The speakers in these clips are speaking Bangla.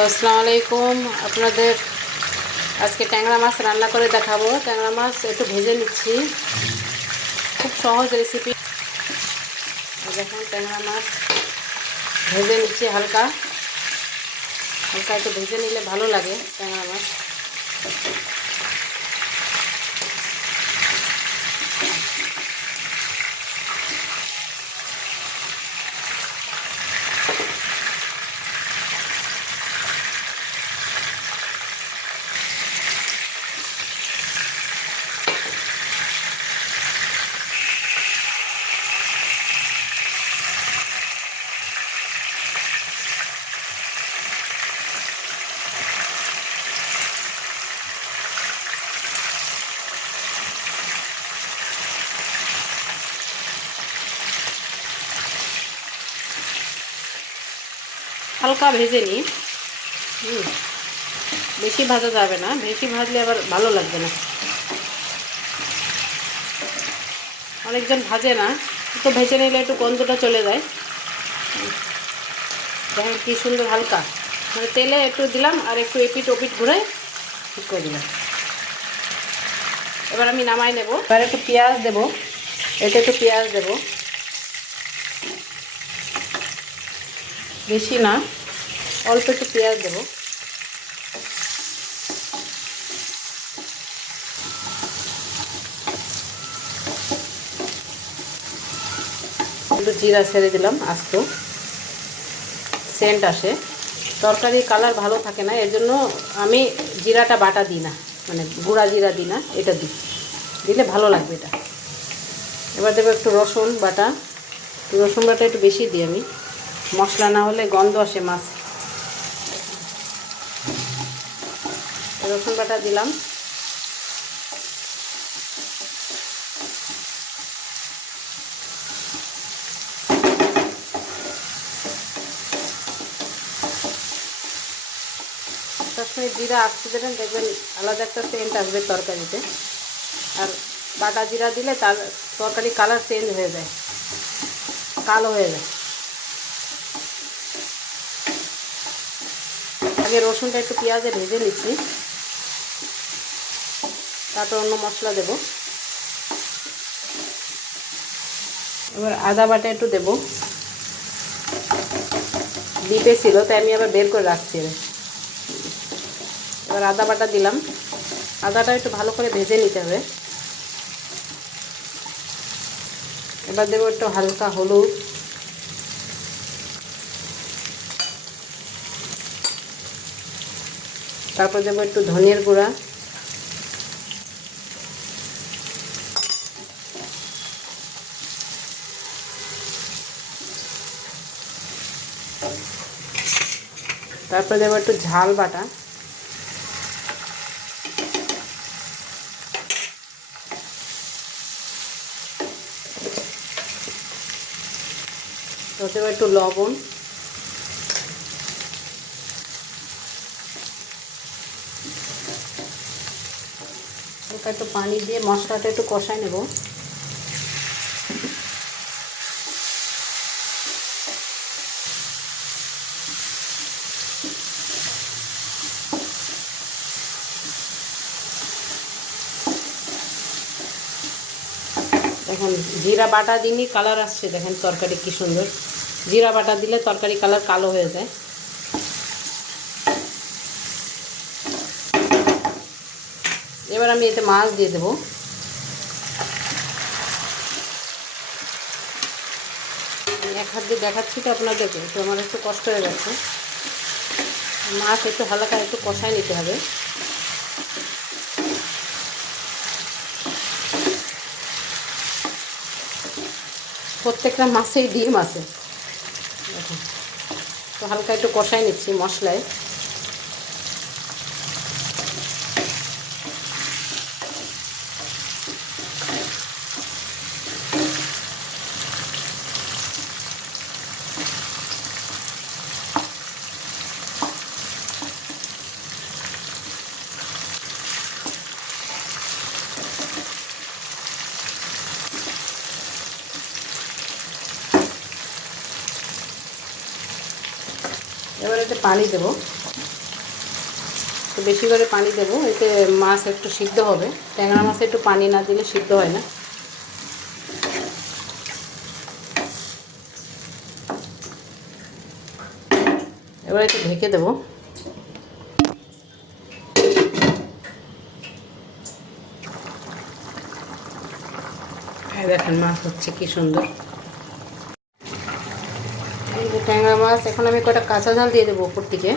আসসালামু আলাইকুম। আপনাদের আজকে ট্যাংরা মাছ রান্না করে দেখাবো। ট্যাংরা মাছ একটু ভেজে নিচ্ছি, খুব সহজ রেসিপি। দেখুন, ট্যাংরা মাছ ভেজে নিচ্ছি, হালকা হালকা একটু ভেজে নিলে ভালো লাগে ট্যাংরা মাছ। হালকা ভেজে নিই, বেশি ভাজা যাবে না, বেশি ভাজলে আবার ভালো লাগবে না। অনেকজন ভাজে না, তো ভেজে নিলে একটু গন্ধটা চলে যায়। দেখেন কি সুন্দর হালকা, মানে তেলে একটু দিলাম আর একটু এপিট ওপিট ঘুরে ঠিক করে দিলাম। এবার আমি নামাই নেব। এবার একটু পেঁয়াজ দেব, এতে একটু পেঁয়াজ দেব, বেশি না, অল্প একটু পেঁয়াজ দেব। একটু জিরা ছেড়ে দিলাম, আস্ত সেন্ট আসে। তরকারির কালার ভালো থাকে না, এর জন্য আমি জিরাটা বাটা দিই না, মানে গুঁড়া জিরা দিই না, এটা দিলে ভালো লাগবে এটা। এবার দেবো একটু রসুন বাটা, রসুন বাটা একটু বেশি দিই আমি, মশলা না হলে গন্ধ আসে মাছ। রসুন বাটা দিলাম। তার সঙ্গে জিরা আস্তে দেবেন, দেখবেন আলাদা একটা সেন্ট আসবে তরকারিতে। আর বাটা জিরা দিলে তার তরকারি কালার চেঞ্জ হয়ে যায়, কালো হয়ে যায়। আগে রসুনটা একটু পেঁয়াজে ভেজে নিচ্ছি, তারপর অন্য মশলা দেব। এবার আদা বাটা একটু দেব, ডিপে ছিল তাই আমি আবার বের করে রাখছি। এবার আদা বাটা দিলাম, আদাটা একটু ভালো করে ভেজে নিতে হবে। এবার দেবো একটু হালকা হলুদ, তারপর দেবো একটু ধনিয়ার গুঁড়া, তারপর দেবো একটু ঝাল বাটা, দেবো একটু লবণ, হালকা একটু পানি দিয়ে মশলাটা একটু কষাই নেব। দেখুন জিরা বাটা দিনই কালার আসছে, দেখেন তরকারি কি সুন্দর। জিরা বাটা দিলে তরকারি কালার কালো হয়ে যায়। এবার আমি এতে মাছ দিয়ে দেবো। আমি এক হাত দিয়ে দেখাচ্ছি তো আপনাদেরকে, তো আমার একটু কষ্ট হয়ে গেছে। মাছ একটু হালকা একটু কষায় নিতে হবে। প্রত্যেকটা মাছেই ডিম আছে, দেখুন। তো হালকা একটু কষাই নিচ্ছি মশলায়। এবার এতে পানি দেবো। তো বেশি করে পানি দেবো, এতে মাছ একটু সিদ্ধ হবে। ট্যাংরা মাছে একটু পানি না দিলে সিদ্ধ হয় না। এবার একটু ঢেকে দেবো। দেখেন মাছ হচ্ছে কি সুন্দর। এই যে ট্যাংরা মাছ, এখন আমি কটা কাঁচা ঝাল দিয়ে দেবো উপর থেকে।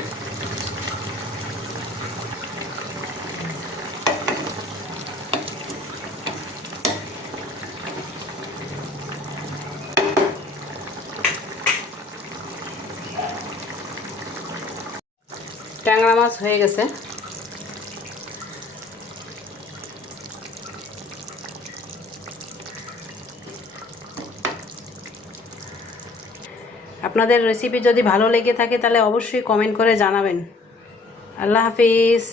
ট্যাংরা মাছ হয়ে গেছে। আপনাদের রেসিপি যদি ভালো লেগে থাকে তাহলে অবশ্যই কমেন্ট করে জানাবেন। আল্লাহ হাফিজ।